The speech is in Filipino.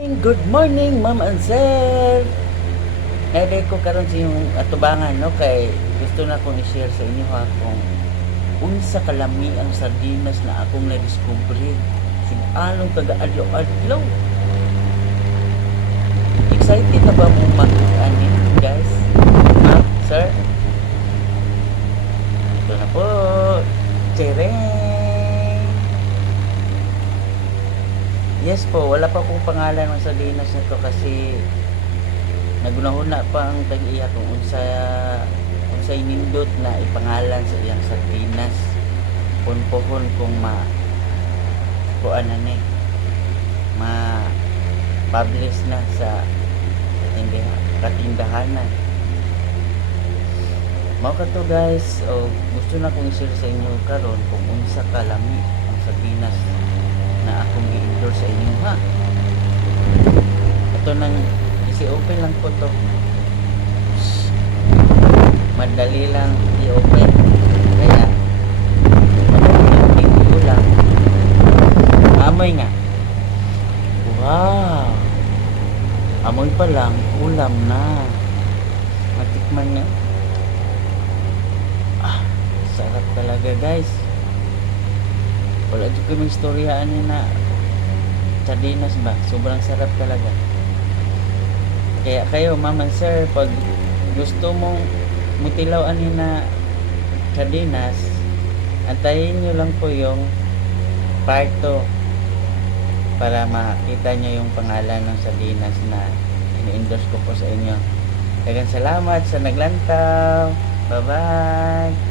Good morning, ma'am and sir. Naibay ko karon sa inyong atubangan, no? Kay gusto na akong i-share sa inyo ha kung unsa kalami ang sardinas na akong na-discover. Sinalong taga-adlaw-adlaw. Excited na ba mo mag-ani, guys? Ma'am, sir? Ito na po. Tsereng! Yes po, wala pa akong pangalan ng sardinas na to kasi nagunahuna pa ang tag-iya kung unsay nindot na ipangalan sa iyang sardinas. Punpohon kung kuan na ni ma-publish na sa katindahanan. Mao ka to guys, gusto na kong i-share sa inyo karon kung unsa kalami ang sardinas na akong i-endorse sa inyo ha. Ito nang isi-open lang po to. Madali lang i-open. Kaya madali lang. Amoy nga. Wow! Amoy pa lang, ulam na. Matikman na. Sarap talaga guys. Wala dito kaming storyaan niya na sardinas ba? Sobrang sarap talaga. Kaya kayo, ma'am and sir, pag gusto mong mutilaw ani na sardinas, antayin nyo lang po yung part 2 para makita nyo yung pangalan ng sardinas na ini-endorse ko po sa inyo. Daghang salamat sa naglantaw. Bye-bye!